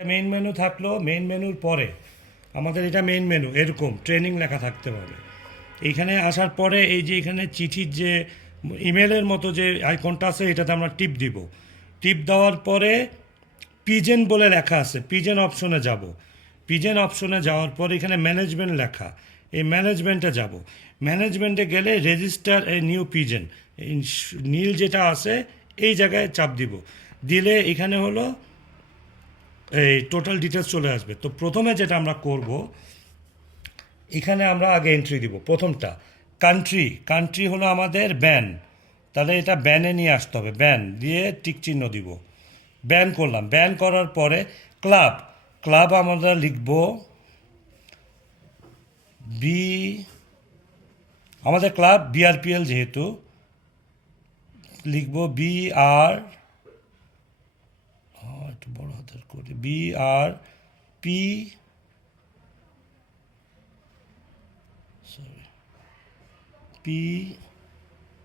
Main menu থাকলো, main মেনুর পরে আমাদের এটা মেইন মেনু, এরকম ট্রেনিং লেখা থাকতে পারে। এইখানে আসার পরে এই যে এখানে চিঠির যে ইমেলের মতো যে আইকনটা আছে এটাতে আমরা টিপ দিব। টিপ দেওয়ার পরে পিজেন বলে লেখা আছে, পিজেন অপশনে যাব। পিজেন অপশনে যাওয়ার পর এখানে ম্যানেজমেন্ট লেখা, এই ম্যানেজমেন্টে যাব। ম্যানেজমেন্টে গেলে রেজিস্টার এ নিউ পিজেন, এই নীল যেটা আছে এই জায়গায় চাপ দিব। দিলে এখানে হলো এই টোটাল ডিটেলস চলে আসবে। তো প্রথমে যেটা আমরা করব, এখানে আমরা আগে এন্ট্রি দিব। প্রথমটা কান্ট্রি, কান্ট্রি হলো আমাদের ব্যান, তাহলে এটা ব্যানে নিয়ে আসতে হবে। ব্যান দিয়ে টিক চিহ্ন দিব, ব্যান করলাম। ব্যান করার পরে ক্লাব, ক্লাব আমরা লিখব বি, আমাদের ক্লাব বিআরপিএল, যেহেতু লিখব বি আর, একটু বড় হাতের করে, বি আর পি, পি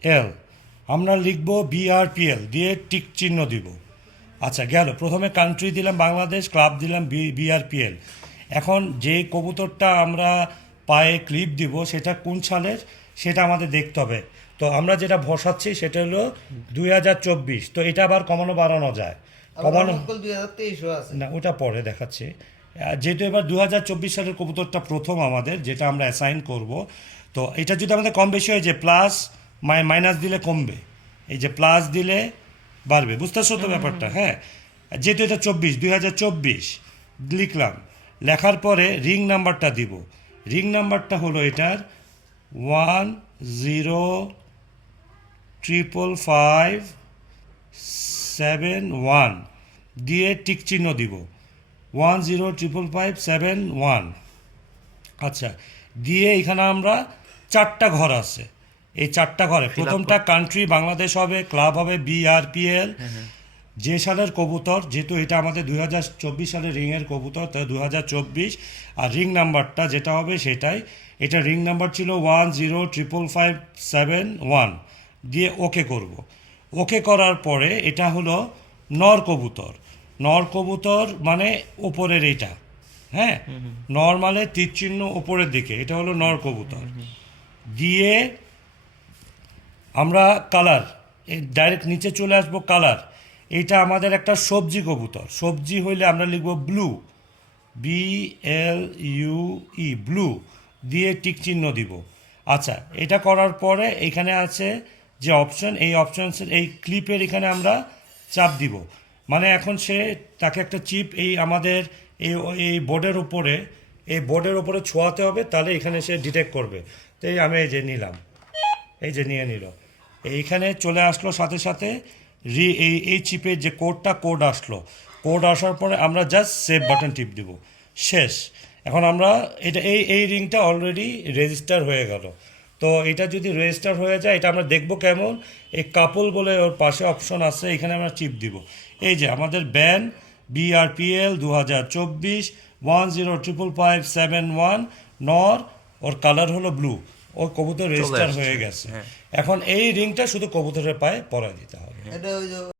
এল, আমরা লিখব বিআরপিএল দিয়ে টিক চিহ্ন দিব। আচ্ছা গেল, প্রথমে কান্ট্রি দিলাম বাংলাদেশ, ক্লাব দিলাম বিআরপিএল। এখন যে কবুতরটা আমরা পায়ে ক্লিপ দিব সেটা কোন সালের সেটা আমাদের দেখতে হবে। তো আমরা যেটা বসাচ্ছি সেটা হলো 2024। তো এটা আবার কমানো বাড়ানো যায়, কমানো না ওটা পরে দেখাচ্ছি। যেহেতু এবার 2024 সালের কবুতরটা প্রথম আমাদের, যেটা আমরা অ্যাসাইন করব, তো এটা যদি আমাদের কম বেশি হয়, যে প্লাস মাইনাস দিলে কমবে, এই যে প্লাস দিলে বাড়বে, বুঝতেছো তো ব্যাপারটা? হ্যাঁ, যেহেতু এটা 2024 লিখলাম। লেখার পরে রিং নাম্বারটা দিব। রিং নাম্বারটা হলো এটার 105551 দিয়ে টিক চিহ্ন দিব। 105551, আচ্ছা দিয়ে এখানে আমরা 4টা ঘর আছে। এই 4টা ঘরে প্রথমটা কান্ট্রি বাংলাদেশ হবে, ক্লাব হবে বিআরপিএল, যে সালের কবুতর, যেহেতু এটা আমাদের 2024 সালের রিংয়ের কবুতর, তাই 2024। আর রিং নাম্বারটা যেটা হবে সেটাই, এটা রিং নাম্বার ছিল 105551 দিয়ে ওকে করব। ওকে করার পরে এটা হলো নর কবুতর। নর কবুতর মানে ওপরের এইটা, হ্যাঁ, নর্মালে তীর চিহ্ন ওপরের দিকে, এটা হলো নর কবুতর। দিয়ে আমরা কালার, ডাইরেক্ট নিচে চলে আসবো। কালার, এটা আমাদের একটা সবজি কবুতর। সবজি হইলে আমরা লিখব ব্লু, BLUE, ব্লু দিয়ে টিক চিহ্ন দিব। আচ্ছা, এটা করার পরে এখানে আছে যে অপশন, এই অপশনসের এই ক্লিপের এখানে আমরা চাপ দিব। মানে এখন সে, তাকে একটা চিপ এই আমাদের এই এই বোর্ডের উপরে, এই বোর্ডের উপরে ছোঁয়াতে হবে, তাহলে এখানে সে ডিটেক্ট করবে। তো এই আমি এই যে নিলাম, এই যে নিয়ে নিল, এইখানে চলে আসলো সাথে সাথে এই চিপের যে কোড আসলো। কোড আসার পরে আমরা জাস্ট সেভ বাটন টিপ দিব, শেষ। এখন আমরা এটা এই রিংটা অলরেডি রেজিস্টার হয়ে গেল। তো এটা যদি রেজিস্টার হয়ে যায়, এটা আমরা দেখব কেমন, এই কাপল বলে ওর পাশে অপশন আছে, এখানে আমরা চিপ দিব। এই যে আমাদের ব্যান বিআরপিএল 2024 105551 নর, ওর কালার হলো ব্লু, ওর কবুতর রেজিস্টার হয়ে গেছে। এখন এই রিংটা শুধু কবুতরের পায়ে পরায় দিতে হবে।